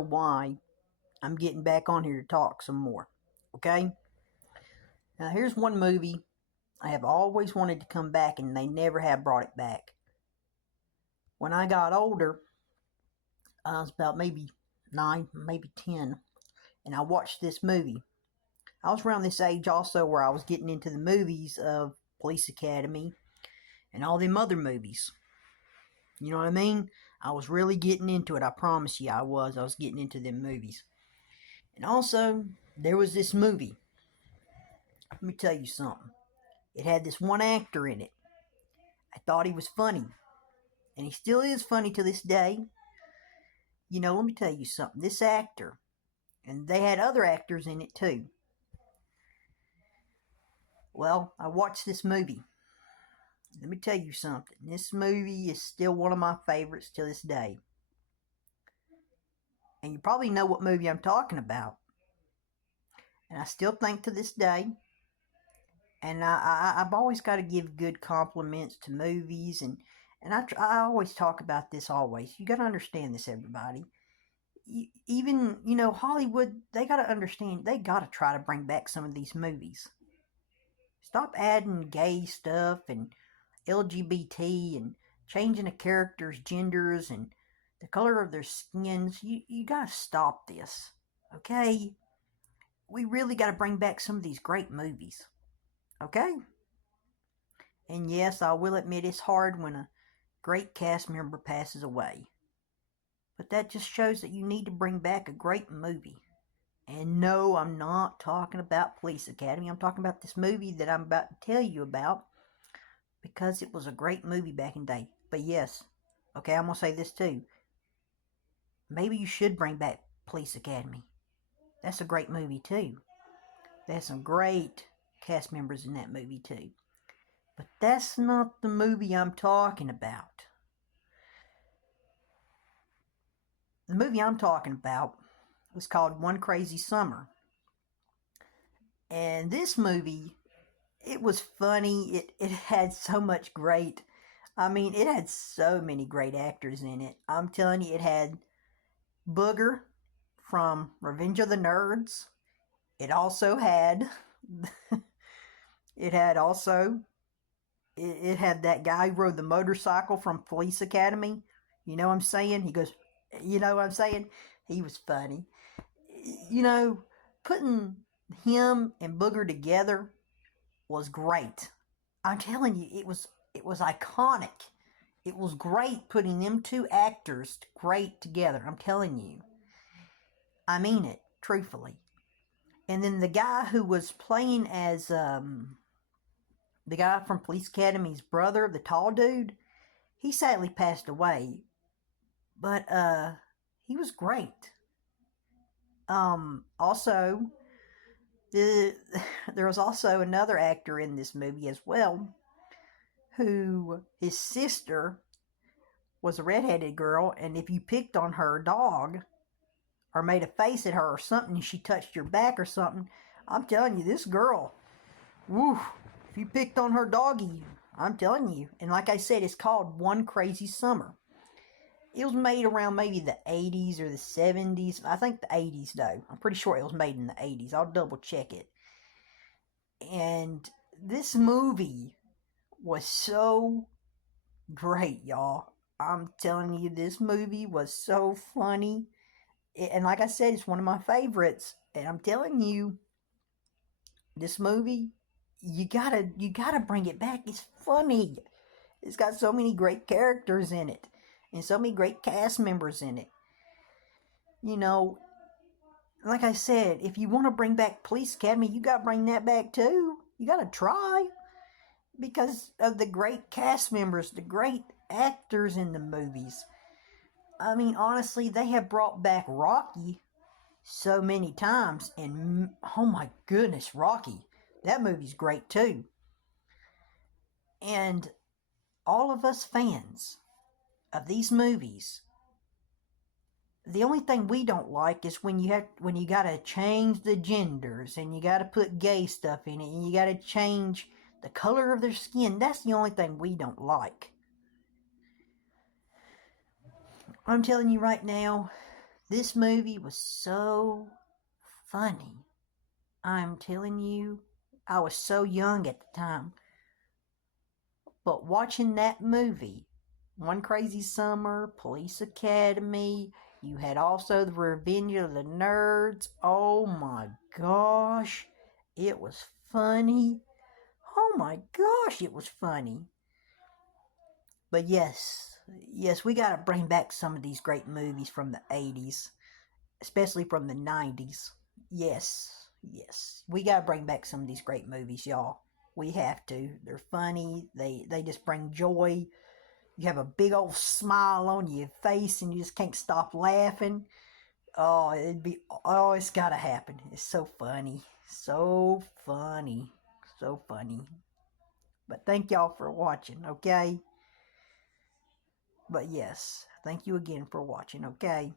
why I'm getting back on here to talk some more. Okay? Now, here's one movie I have always wanted to come back, and they never have brought it back. When I got older, I was about maybe 9, maybe 10, and I watched this movie. I was around this age also where I was getting into the movies of Police Academy and all them other movies. You know what I mean? I was really getting into it. I promise you I was. I was getting into them movies. And also, there was this movie. Let me tell you something. It had this one actor in it. I thought he was funny. And he still is funny to this day. You know, let me tell you something. This actor, and they had other actors in it too. Well, I watched this movie. Let me tell you something. This movie is still one of my favorites to this day. And you probably know what movie I'm talking about. And I still think to this day, and I've always got to give good compliments to movies, and I always talk about this always. You got to understand this, everybody. Even, Hollywood, they got to understand, they got to try to bring back some of these movies. Stop adding gay stuff and LGBT and changing the characters' genders and the color of their skins. You got to stop this, okay? We really got to bring back some of these great movies. Okay? And yes, I will admit it's hard when a great cast member passes away. But that just shows that you need to bring back a great movie. And no, I'm not talking about Police Academy. I'm talking about this movie that I'm about to tell you about. Because it was a great movie back in the day. But yes, okay, I'm going to say this too. Maybe you should bring back Police Academy. That's a great movie too. There's some great cast members in that movie too. But that's not the movie I'm talking about. The movie I'm talking about was called One Crazy Summer. And this movie, it was funny. It had so much great. It had so many great actors in it. I'm telling you, it had Booger from Revenge of the Nerds. It also had it had that guy who rode the motorcycle from Police Academy. You know what I'm saying? He goes, you know what I'm saying? He was funny. Putting him and Booger together was great. I'm telling you, it was iconic. It was great putting them two actors great together. I'm telling you. I mean it, truthfully. And then the guy who was playing as the guy from Police Academy's brother, the tall dude, he sadly passed away. But he was great. Also, there was also another actor in this movie as well, who his sister was a redheaded girl, and if you picked on her dog or made a face at her or something, and she touched your back or something, I'm telling you, this girl, woo, if you picked on her doggy, I'm telling you. And like I said, it's called One Crazy Summer. It was made around maybe the 80s or the 70s. I think the 80s, though. I'm pretty sure it was made in the 80s. I'll double check it. And this movie was so great, y'all. I'm telling you, this movie was so funny. And like I said, it's one of my favorites. And I'm telling you, this movie, you gotta bring it back. It's funny. It's got so many great characters in it. And so many great cast members in it. Like I said, if you want to bring back Police Academy, you got to bring that back too. You got to try. Because of the great cast members, the great actors in the movies. Honestly, they have brought back Rocky so many times. And, oh my goodness, Rocky. That movie's great too. And all of us fans of these movies, the only thing we don't like is when you gotta change the genders and you gotta put gay stuff in it and you gotta change the color of their skin. That's the only thing we don't like. I'm telling you right now, This movie was so funny. I'm telling you, I was so young at the time. But watching that movie, One Crazy Summer, Police Academy, you had also the Revenge of the Nerds. Oh my gosh, it was funny. Oh my gosh, it was funny. But yes, we got to bring back some of these great movies from the 80s, especially from the 90s. Yes, we got to bring back some of these great movies, y'all. We have to. They're funny. They just bring joy. You have a big old smile on your face and you just can't stop laughing. Oh, it's got to happen. It's so funny. So funny. So funny. But thank y'all for watching, okay? But yes, thank you again for watching, okay?